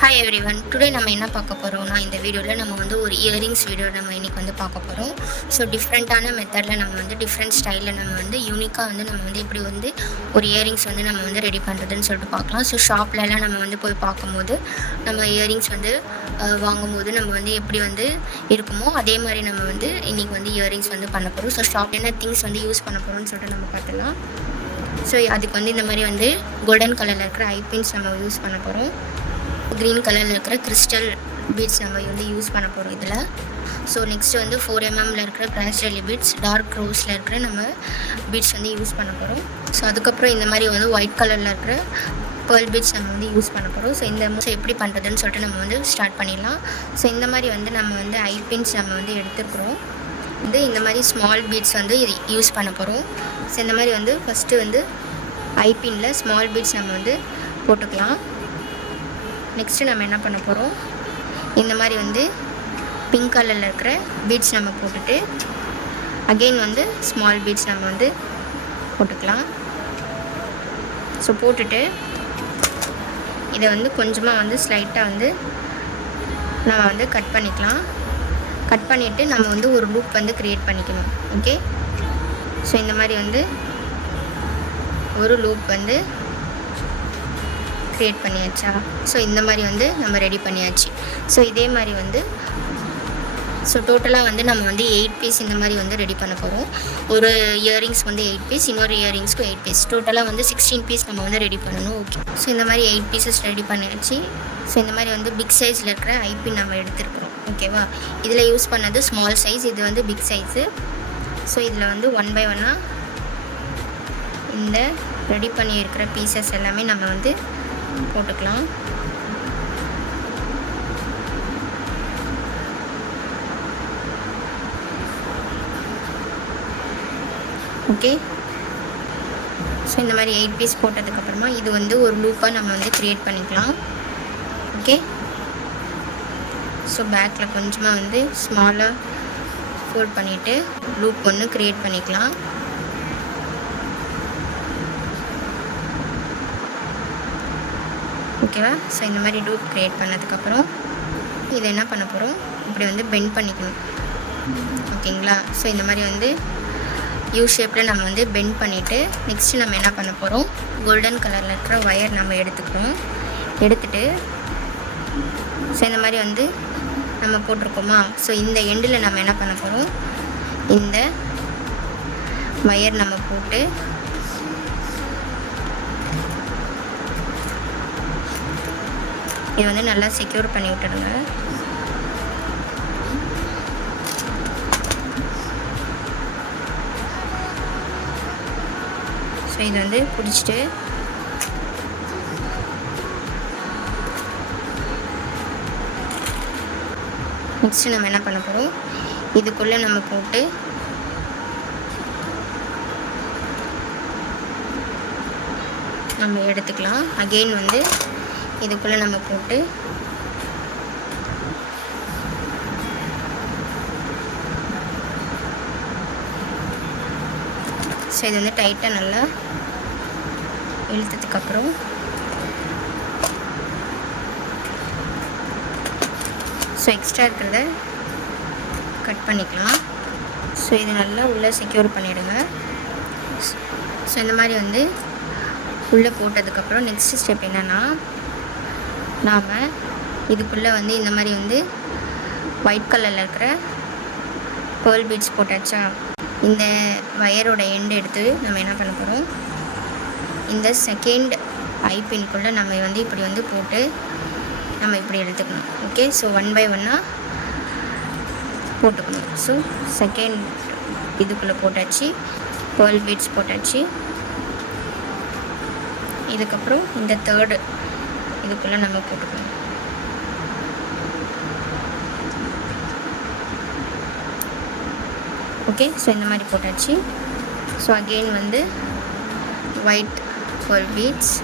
Hi everyone. Today நம்ம என்ன பார்க்க போகிறோம்னா, இந்த வீடியோவில் நம்ம வந்து ஒரு இயரிங்ஸ் வீடியோ நம்ம இன்றைக்கி வந்து பார்க்க போகிறோம். ஸோ டிஃப்ரெண்ட்டான மெத்தடில் நம்ம வந்து டிஃப்ரெண்ட் ஸ்டைலில் நம்ம வந்து யூனிக்காக வந்து நம்ம வந்து எப்படி வந்து ஒரு இயரிங்ஸ் வந்து நம்ம வந்து ரெடி பண்ணுறதுன்னு சொல்லிட்டு பார்க்கலாம். ஸோ ஷாப்லலாம் நம்ம வந்து போய் பார்க்கும்போது நம்ம இயரிங்ஸ் வந்து வாங்கும்போது நம்ம வந்து எப்படி வந்து இருக்குமோ அதே மாதிரி நம்ம வந்து இன்றைக்கி வந்து இயரிங்ஸ் வந்து பண்ண போகிறோம். ஸோ ஷாப் என்ன திங்ஸ் வந்து யூஸ் பண்ண போகிறோம்னு சொல்லிட்டு நம்ம பார்த்துக்கலாம். ஸோ அதுக்கு வந்து இந்த மாதிரி வந்து கோல்டன் கலரில் இருக்கிற ஐபின்ஸ் நம்ம யூஸ் பண்ண போகிறோம். க்ரீன் கலரில் இருக்கிற கிறிஸ்டல் பீட்ஸ் நம்ம வந்து யூஸ் பண்ண போகிறோம் இதில். ஸோ நெக்ஸ்ட்டு வந்து 4mm இருக்கிற கிராஸ் ஜெல்லி பீட்ஸ், டார்க் ரோஸில் இருக்கிற நம்ம பீட்ஸ் வந்து யூஸ் பண்ண போகிறோம். ஸோ அதுக்கப்புறம் இந்த மாதிரி வந்து ஒயிட் கலரில் இருக்கிற பேர்ல் பீட்ஸ் நம்ம வந்து யூஸ் பண்ண போகிறோம். ஸோ இந்த எப்படி பண்ணுறதுன்னு சொல்லிட்டு நம்ம வந்து ஸ்டார்ட் பண்ணிடலாம். ஸோ இந்த மாதிரி வந்து நம்ம வந்து ஐபின்ஸ் நம்ம வந்து எடுத்துக்கிறோம். வந்து இந்த மாதிரி ஸ்மால் பீட்ஸ் வந்து யூஸ் பண்ண போகிறோம். ஸோ இந்த மாதிரி வந்து ஃபஸ்ட்டு வந்து ஐபினில் ஸ்மால் பீட்ஸ் நம்ம வந்து போட்டுக்கலாம். நெக்ஸ்ட்டு நம்ம என்ன பண்ண போகிறோம், இந்த மாதிரி வந்து பிங்க் கலரில் இருக்கிற பீட்ஸ் நம்ம போட்டுட்டு அகெயின் வந்து ஸ்மால் பீட்ஸ் நம்ம வந்து போட்டுக்கலாம். ஸோ போட்டுட்டு இதை வந்து கொஞ்சமாக வந்து ஸ்லைட்டாக வந்து நம்ம வந்து கட் பண்ணிக்கலாம். கட் பண்ணிவிட்டு நம்ம வந்து ஒரு லூப் வந்து க்ரியேட் பண்ணிக்கணும். ஓகே, ஸோ இந்த மாதிரி வந்து ஒரு லூப் வந்து க்ரியேட் பண்ணியாச்சா. ஸோ இந்த மாதிரி வந்து நம்ம ரெடி பண்ணியாச்சு. ஸோ இதே மாதிரி வந்து ஸோ டோட்டலாக வந்து நம்ம வந்து 8 பீஸ் இந்த மாதிரி வந்து ரெடி பண்ண போகிறோம். ஒரு இயரிங்ஸ் வந்து 8 பீஸ், இன்னொரு இயரிங்ஸ்க்கு 8 பீஸ், டோட்டலாக வந்து 16 பீஸ் நம்ம வந்து ரெடி பண்ணணும். ஓகே, ஸோ இந்த மாதிரி 8 பீசஸ் ரெடி பண்ணியாச்சு. ஸோ இந்த மாதிரி வந்து பிக் சைஸில் இருக்கிற ஐபின் நம்ம எடுத்துருக்குறோம். ஓகேவா, இதில் யூஸ் பண்ணது ஸ்மால் சைஸ், இது வந்து பிக் சைஸு. ஸோ இதில் வந்து 1 by 1 இந்த ரெடி பண்ணி இருக்கிற பீசஸ் எல்லாமே நம்ம வந்து போட்டுக்கலாம். ஓகே, ஸோ இந்த மாதிரி 8 பீஸ் போட்டதுக்கப்புறமா இது வந்து ஒரு லூப்பாக நம்ம வந்து க்ரியேட் பண்ணிக்கலாம். ஓகே, ஸோ பேக்கில் கொஞ்சமாக வந்து ஸ்மாலாக ஃபோல்ட் பண்ணிவிட்டு லூப் ஒன்று க்ரியேட் பண்ணிக்கலாம். ஓகேவா, ஸோ இந்த மாதிரி லூப் க்ரியேட் பண்ணதுக்கப்புறம் இதை என்ன பண்ண போகிறோம், இப்படி வந்து பெண்ட் பண்ணிக்கணும். ஓகேங்களா, ஸோ இந்த மாதிரி வந்து யூ ஷேப்பில் நம்ம வந்து பெண்ட் பண்ணிவிட்டு நெக்ஸ்ட்டு நம்ம என்ன பண்ண போகிறோம், கோல்டன் கலரில் இருக்கிற ஒயர் நம்ம எடுத்துக்கிறோம். எடுத்துகிட்டு ஸோ இந்த மாதிரி வந்து நம்ம போட்டிருக்கோமா, ஸோ இந்த எண்டில் நம்ம என்ன பண்ண போகிறோம், இந்த ஒயர் நம்ம போட்டு இது வந்து நல்லா செக்யூர் பண்ணி விட்டுடுங்க. ஸோ இது வந்து பிடிச்சிட்டு நெக்ஸ்ட்டு நம்ம என்ன பண்ண போகிறோம், இதுக்குள்ளே நம்ம போட்டு நம்ம எடுத்துக்கலாம். அகெயின் வந்து இதுக்குள்ளே நம்ம போட்டு ஸோ இது வந்து டைட்டாக நல்லா இழுத்ததுக்கப்புறம் ஸோ எக்ஸ்ட்ரா இருக்கிறத கட் பண்ணிக்கலாம். ஸோ இது நல்லா உள்ளே செக்யூர் பண்ணிவிடுங்க. ஸோ இந்த மாதிரி வந்து உள்ளே போட்டதுக்கப்புறம் நெக்ஸ்ட் ஸ்டெப் என்னென்னா, நாம் இதுக்குள்ளே வந்து இந்த மாதிரி வந்து ஒயிட் கலரில் இருக்கிற பேர்ல் பீட்ஸ் போட்டாச்சா, இந்த வயரோட எண்டு எடுத்து நம்ம என்ன பண்ண போகிறோம், இந்த செகண்ட் ஐபின்குள்ளே நம்ம வந்து இப்படி வந்து போட்டு நம்ம இப்படி எடுத்துக்கணும். ஓகே, ஸோ 1 by 1 போட்டுக்கணும். ஸோ செகண்ட் இதுக்குள்ளே போட்டாச்சு, பேர்ல் பீட்ஸ் போட்டாச்சு. இதுக்கப்புறம் இந்த தேர்டு இதுக்குள்ளே நம்ம போட்டுக்கணும். ஓகே, ஸோ இந்த மாதிரி போட்டாச்சு. ஸோ அகெயின் வந்து ஒயிட் பேர்ல் பீட்ஸ்,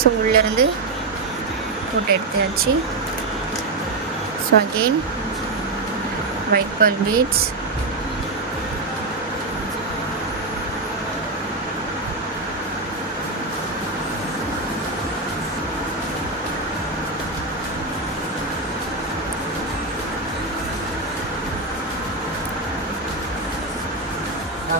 ஸோ உள்ளேருந்து போட்டு எடுத்தாச்சு. So again white pearl beads, so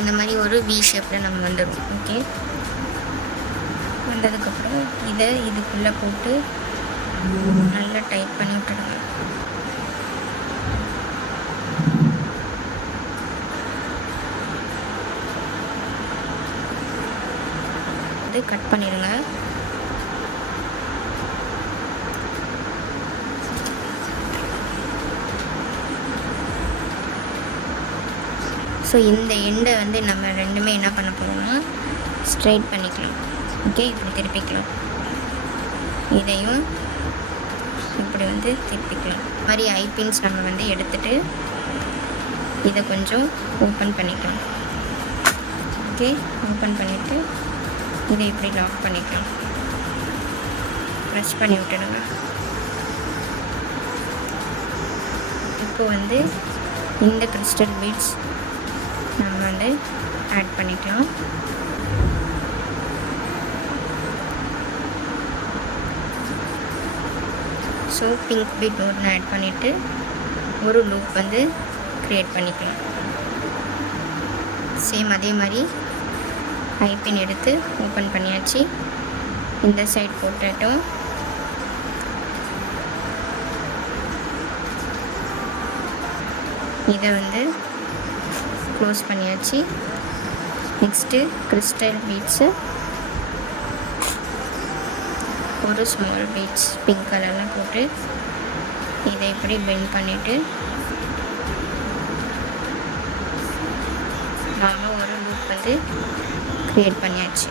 இந்த மாதிரி ஒரு வி ஷேப்பில் நம்ம வந்துடும். ஓகே, வந்ததுக்கப்புறம் இதை இதுக்குள்ளே போட்டு நல்லா டைட் பண்ணி விட்டுடுங்க. இது கட் பண்ணிடுங்க. ஸோ இந்த எண்டை வந்து நம்ம ரெண்டுமே என்ன பண்ண போகிறோம்னா ஸ்ட்ரைட் பண்ணிக்கலாம். ஓகே, இப்படி திருப்பிக்கலாம். இதையும் இப்படி வந்து திருப்பிக்கலாம். இந்த மாதிரி ஐபின்ஸ் நம்ம வந்து எடுத்துகிட்டு இதை கொஞ்சம் ஓப்பன் பண்ணிக்கலாம். ஓகே, ஓப்பன் பண்ணிவிட்டு இதை இப்படி லாக் பண்ணிக்கலாம். ப்ரெஸ் பண்ணி விட்டுடுங்க. இப்போ வந்து இந்த கிறிஸ்டல் பீட்ஸ் நம்ம வந்து ஆட் பண்ணிக்கலாம். ஸோ பிங்க் பீட் ஒன்று ஆட் பண்ணிவிட்டு ஒரு லூப் வந்து க்ரியேட் பண்ணிக்கலாம். சேம் அதே மாதிரி ஐபின் எடுத்து ஓப்பன் பண்ணியாச்சு. இந்த சைட் போட்டுட்டோம். இதை வந்து க்ளோஸ் பண்ணியாச்சு. நெக்ஸ்ட்டு கிறிஸ்டல் பீட்ஸு ஒரு ஸ்மால் பீட்ஸ் பிங்க் கலரில் போட்டு இதை இப்படி பெண்ட் பண்ணிவிட்டு நாம் ஒரு லூப் வந்து க்ரியேட் பண்ணியாச்சு.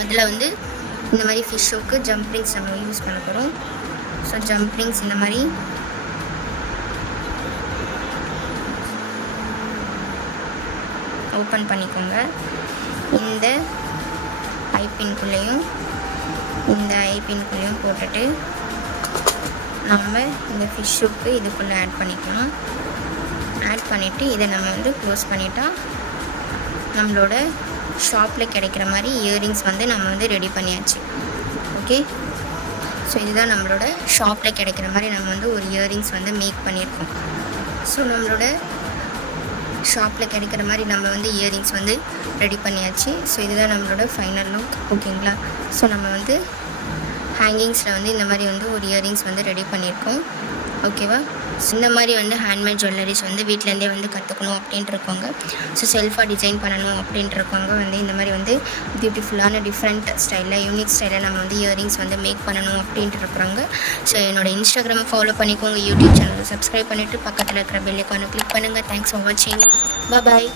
அதில் வந்து இந்த மாதிரி ஃபிஷ்ஷுக்கு ஜம்ப் ரிங்ஸ் நம்ம யூஸ் பண்ண போகிறோம். ஸோ ஜம்ப் ரிங்ஸ் இந்த மாதிரி ஓப்பன் பண்ணிக்கோங்க. இந்த ஐபின்குள்ளேயும் இந்த ஐபின்குள்ளேயும் போட்டுட்டு நம்ம இந்த ஃபிஷ்ஷுக்கு இதுக்குள்ளே ஆட் பண்ணிக்கலாம். ஆட் பண்ணிவிட்டு இதை நம்ம வந்து க்ளோஸ் பண்ணிட்டா நம்மளோட ஷாப்பில் கிடைக்கிற மாதிரி இயரிங்ஸ் வந்து நம்ம வந்து ரெடி பண்ணியாச்சு. ஓகே, ஸோ இதுதான் நம்மளோட ஷாப்பில் கிடைக்கிற மாதிரி நம்ம வந்து ஒரு இயரிங்ஸ் வந்து மேக் பண்ணியிருக்கோம். ஸோ நம்மளோட ஷாப்பில் கிடைக்கிற மாதிரி நம்ம வந்து இயரிங்ஸ் வந்து ரெடி பண்ணியாச்சு. ஸோ இதுதான் நம்மளோட ஃபைனல் லுக். ஓகேங்களா? ஸோ நம்ம வந்து ஹேங்கிங்ஸில் வந்து இந்த மாதிரி வந்து ஒரு இயரிங்ஸ் வந்து ரெடி பண்ணியிருக்கோம். ஓகேவா? ஸோ இந்த மாதிரி வந்து ஹேண்ட்மேட் ஜுவல்லரிஸ் வந்து வீட்டிலேருந்தே வந்து கற்றுக்கணும் அப்படின்ட்டு இருக்கவங்க, ஸோ செல்ஃபாக டிசைன் பண்ணணும் அப்படின்ட்டு இருக்கவங்க வந்து இந்த மாதிரி வந்து பியூட்டிஃபுல்லான டிஃப்ரெண்ட் ஸ்டைலில் யூனிக் ஸ்டைலில் நம்ம வந்து இயரிங்ஸ் வந்து மேக் பண்ணணும் அப்படின்ட்டு இருக்கிறாங்க. ஸோ என்னோடய இன்ஸ்டாகிராமை ஃபாலோ பண்ணிக்கோங்க, யூடியூப் சேனலை சப்ஸ்கிரைப் பண்ணிவிட்டு பக்கத்தில் இருக்கிற பெல் ஐகானை கிளிக் பண்ணுங்கள். தேங்க்ஸ் ஃபார் வாட்சிங். பாய்.